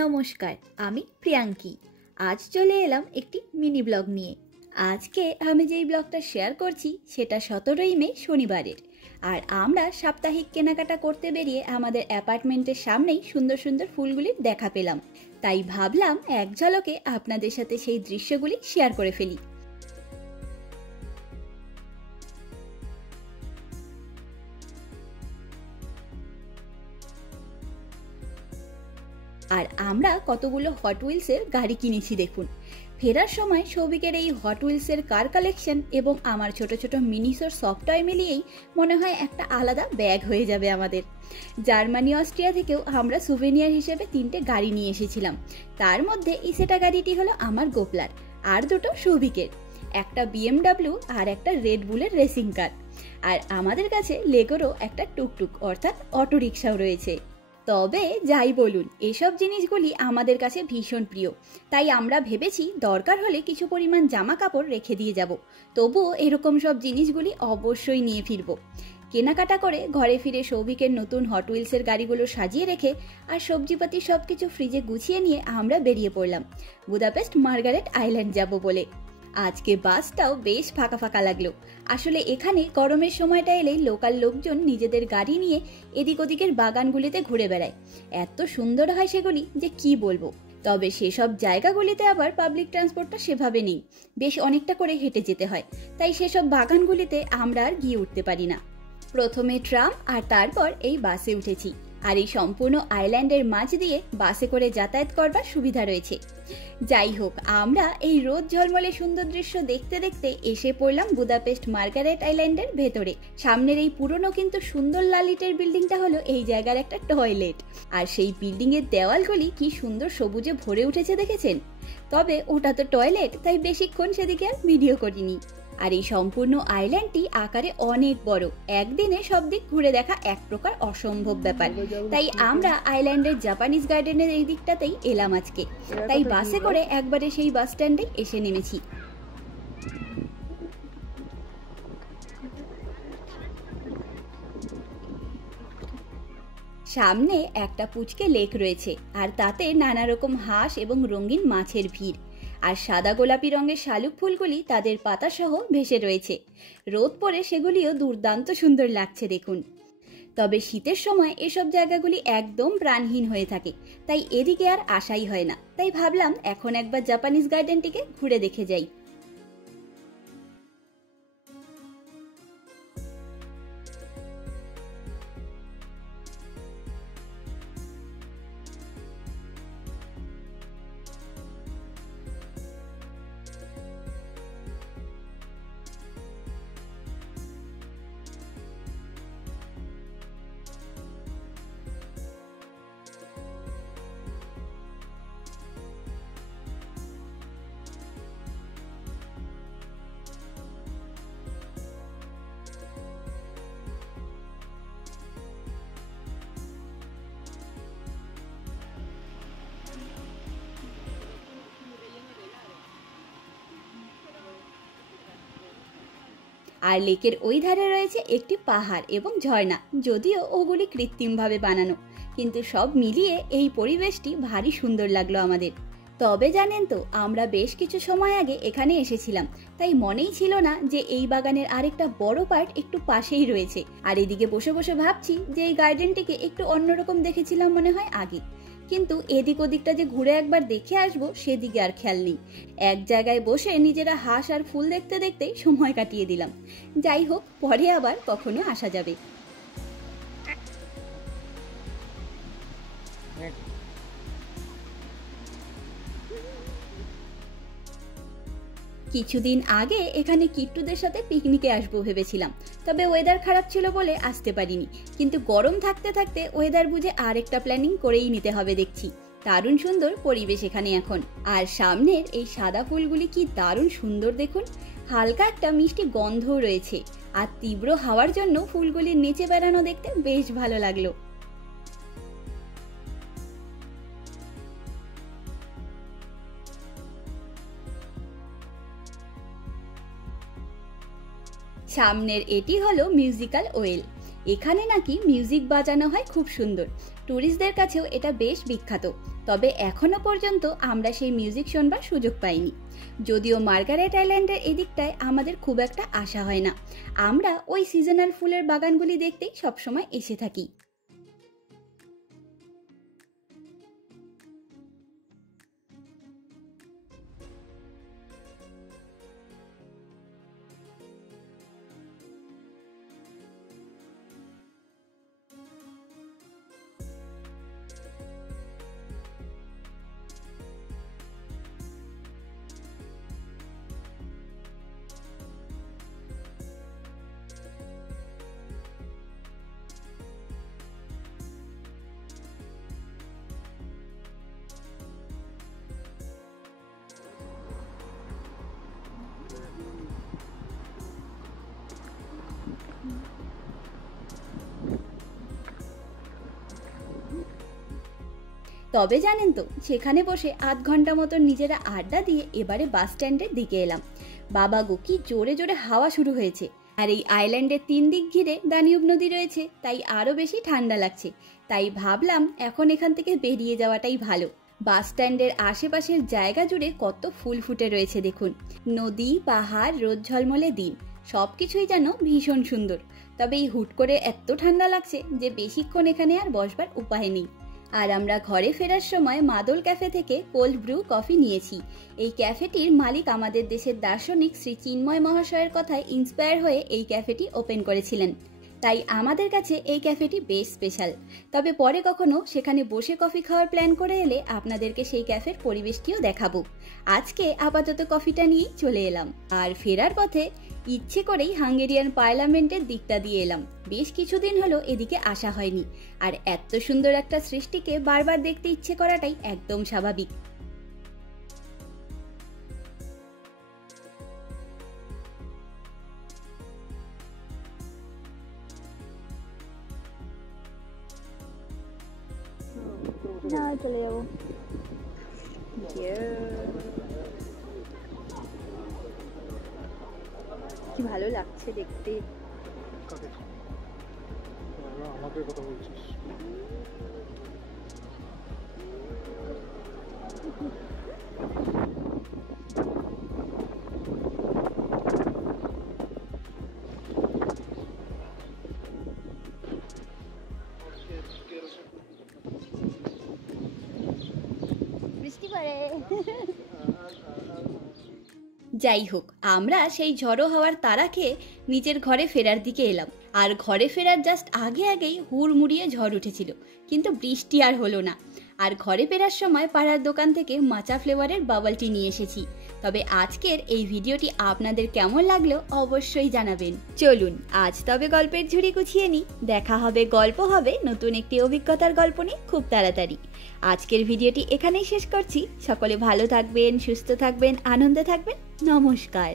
নমস্কার, আমি প্রিয়াঙ্কি। আজ চলে এলাম একটি মিনি ব্লগ নিয়ে। আজকে আমি যেই ব্লগটা শেয়ার করছি সেটা 17ই মে শনিবারের। আর আমরা সাপ্তাহিক কেনাকাটা করতে বেরিয়ে আমাদের অ্যাপার্টমেন্টের সামনেই সুন্দর সুন্দর ফুলগুলির দেখা পেলাম। তাই ভাবলাম এক ঝলকে আপনাদের সাথে সেই দৃশ্যগুলি শেয়ার করে ফেলি। আর আমরা কতগুলো হট হুইলসের গাড়ি কিনেছি দেখুন। ফেরার সময় সৌভিকের এই হট হুইলসের কার কালেকশন এবং আমার ছোট ছোট মিনিসোর সফট টয় মিলিয়েই মনে হয় একটা আলাদা ব্যাগ হয়ে যাবে আমাদের। জার্মানি অস্ট্রিয়া থেকেও আমরা সুভেনিয়ার হিসেবে 3টে গাড়ি নিয়ে এসেছিলাম। তার মধ্যে ইসেটা গাড়িটি হলো আমার গোপলার, আর দুটো সৌভিকের, একটা BMW আর একটা রেড বুলের রেসিং কার। আর আমাদের কাছে লেগোরও একটা টুকটুক অর্থাৎ অটো রিক্সাও রয়েছে। তবে যাই বলুন, এসব জিনিসগুলি আমাদের কাছে ভীষণ প্রিয়, তাই আমরা ভেবেছি দরকার হলে কিছু পরিমাণ জামা কাপড় রেখে দিয়ে যাব। তবুও এরকম সব জিনিসগুলি অবশ্যই নিয়ে ফিরব। কেনাকাটা করে ঘরে ফিরে সৌভিকের নতুন হট হুইলসের গাড়িগুলো সাজিয়ে রেখে আর সবজিপাতি সবকিছু ফ্রিজে গুছিয়ে নিয়ে আমরা বেরিয়ে পড়লাম বুদাপেস্ট মার্গারেট আইল্যান্ড যাব বলে। আজকে বাসটাও বেশ ফাঁকা ফাঁকা লাগলো। আসলে এখানে গরমের সময়টা এলেই লোকাল লোকজন নিজেদের গাড়ি নিয়ে এদিক ওদিকের বাগানগুলিতে ঘুরে বেড়ায়। এত সুন্দর হয় সেগুলি যে কি বলবো। তবে সেসব জায়গাগুলিতে আবার পাবলিক ট্রান্সপোর্টটা সেভাবে নেই, বেশ অনেকটা করে হেঁটে যেতে হয়। তাই সেসব বাগানগুলিতে আমরা আর গিয়ে উঠতে পারি না। প্রথমে ট্রাম আর তারপর এই বাসে উঠেছি। আর এই সম্পূর্ণ আইল্যান্ডের মাঝ দিয়ে বাসে করে যাতায়াত করবার সুবিধা রয়েছে। যাই হোক, আমরা এই রোদ ঝলমলে সুন্দর দৃশ্য দেখতে দেখতে এসে পড়লাম বুদাপেস্ট মার্গারেট আইল্যান্ডের ভেতরে। সামনের এই পুরনো কিন্তু সুন্দর লাল ইটের বিল্ডিংটা হলো এই জায়গার একটা টয়লেট। আর সেই বিল্ডিং এর দেওয়ালগুলি কি সুন্দর সবুজে ভরে উঠেছে দেখেছেন। তবে ওটা তো টয়লেট, তাই বেশিক্ষণ সেদিকে আর ভিডিও করিনি। আর এই সম্পূর্ণ আইল্যান্ডটি আকারে অনেক বড়, একদিনে সব দিক ঘুরে দেখা এক প্রকার অসম্ভব ব্যাপার। তাই আমরা আইল্যান্ডের জাপানিজ গার্ডেনের এই দিকটাতেই এলাম আজকে। তাই বাসে করে একবারে সেই বাস স্ট্যান্ডে এসে নেমেছি। সামনে একটা পুচকে লেক রয়েছে, আর তাতে নানা রকম হাঁস এবং রঙিন মাছের ভিড়। আর সাদা গোলাপি রঙের শালুক ফুলগুলি তাদের পাতা সহ ভেসে রয়েছে। রোদ পড়ে সেগুলিও দুর্দান্ত সুন্দর লাগছে দেখুন। তবে শীতের সময় এসব জায়গাগুলি একদম প্রাণহীন হয়ে থাকে, তাই এদিকে আর আসাই হয় না। তাই ভাবলাম এখন একবার জাপানিজ গার্ডেনটিকে ঘুরে দেখে যাই। আর লেকের ওই ধারে রয়েছে একটি পাহাড় এবং ঝর্ণা, যদিও ওগুলি কৃত্রিমভাবে বানানো, কিন্তু সব মিলিয়ে এই পরিবেশটি ভারী সুন্দর লাগলো আমাদের। তবে জানেন তো, আমরা বেশ কিছু সময় আগে এখানে এসেছিলাম, তাই মনেই ছিল না যে এই বাগানের আরেকটা বড় পার্ট একটু পাশেই রয়েছে। আর এদিকে বসে বসে ভাবছি যে এই গার্ডেনটিকে একটু অন্যরকম দেখেছিলাম মনে হয় আগে, কিন্তু এদিক ওদিকটা যে ঘুরে একবার দেখে আসবো সেদিকে আর খেয়াল নেই। এক জায়গায় বসে নিজেরা হাঁস আর ফুল দেখতে দেখতেই সময় কাটিয়ে দিলাম। যাই হোক, পরে আবার কখনো আসা যাবে। কিছুদিন আগে এখানে কিট্টুদের সাথে পিকনিকে আসবো ভেবেছিলাম, তবে ওয়েদার খারাপ ছিল বলে আসতে পারিনি। কিন্তু গরম থাকতে থাকতে ওয়েদার বুঝে আরেকটা প্ল্যানিং করেই নিতে হবে দেখছি। দারুণ সুন্দর পরিবেশ এখানে এখন। আর সামনের এই সাদা ফুলগুলি কি দারুণ সুন্দর দেখুন। হালকা একটা মিষ্টি গন্ধও রয়েছে, আর তীব্র হাওয়ার জন্য ফুলগুলির নেচে বেড়ানো দেখতে বেশ ভালো লাগলো। সামনের এটি হলো মিউজিক্যাল ওয়েল। এখানে নাকি মিউজিক বাজানো হয় খুব সুন্দর। টুরিস্টদের কাছেও এটা বেশ বিখ্যাত। তবে এখনো পর্যন্ত আমরা সেই মিউজিক শোনবার সুযোগ পাইনি। যদিও মার্গারেট আইল্যান্ডের এদিকটায় আমাদের খুব একটা আশা হয় না, আমরা ওই সিজনাল ফুলের বাগানগুলি দেখতেই সবসময় এসে থাকি। তবে জানেন তো, সেখানে বসে আধ ঘন্টা মতো নিজেরা আড্ডা দিয়ে এবারে বাস স্ট্যান্ডের দিকে এলাম। বাবা গো, কি জোরে জোরে হাওয়া শুরু হয়েছে, আর এই আইল্যান্ডের 3 দিক ঘিরে দানিউব নদী রয়েছে, তাই আরো বেশি ঠান্ডা লাগছে। তাই ভাবলাম এখন এখান থেকে বেরিয়ে যাওয়াটাই ভালো। বাস স্ট্যান্ডের আশেপাশের জায়গা জুড়ে কত ফুল ফুটে রয়েছে দেখুন। নদী, পাহাড়, রোদ ঝলমলে দিন, সবকিছুই যেন ভীষণ সুন্দর। তবে এই হুট করে এত ঠান্ডা লাগছে যে বেশিক্ষণ এখানে আর বসবার উপায় নেই। আর আমরা ঘরে ফেরার সময় মাদল ক্যাফে থেকে কোল্ড ব্রু কফি নিয়েছি। এই ক্যাফেটির মালিক আমাদের দেশের দার্শনিক শ্রী চিন্ময় মহাশয়ের কথায় ইন্সপায়ার হয়ে এই ক্যাফেটি ওপেন করেছিলেন, তাই আমাদের কাছে এই ক্যাফেটি বেশ স্পেশাল। তবে পরে কখনো সেখানে বসে কফি খাওয়ার প্ল্যান করে এলে আপনাদেরকে সেই ক্যাফের পরিবেশটিও দেখাবো। আজকে আপাতত কফিটা নিয়েই চলে এলাম। আর ফেরার পথে ইচ্ছে করেই হাঙ্গেরিয়ান পার্লামেন্টের দিকটা দিয়ে এলাম। বেশ কিছুদিন হলো এদিকে আসা হয়নি, আর এত সুন্দর একটা সৃষ্টিকে বারবার দেখতে ইচ্ছে করাটাই একদম স্বাভাবিক। চলে যাবো। কি ভালো লাগছে দেখতে। আমাকে কথা বলছিস? বৃষ্টি পড়ে। যাই হোক, আমরা সেই ঝড়ো হাওয়ার তারা খেয়ে নিজের ঘরে ফেরার দিকে এলাম। আর ঘরে ফেরার জাস্ট আগেই হুড়মুড়িয়ে ঝড় উঠেছিল, কিন্তু বৃষ্টি আর হলো না। আর ঘরে ফেরার সময় পাড়ার দোকান থেকে মাচা ফ্লেভারের বাবল টি নিয়ে এসেছি। তবে আজকের এই ভিডিওটি আপনাদের কেমন লাগলো অবশ্যই জানাবেন। চলুন আজ তবে গল্পের ঝুড়ি গুছিয়ে নিই। দেখা হবে, গল্প হবে নতুন একটি অভিজ্ঞতার গল্প নিয়ে খুব তাড়াতাড়ি। আজকের ভিডিওটি এখানেই শেষ করছি। সকলে ভালো থাকবেন, সুস্থ থাকবেন, আনন্দে থাকবেন। নমস্কার।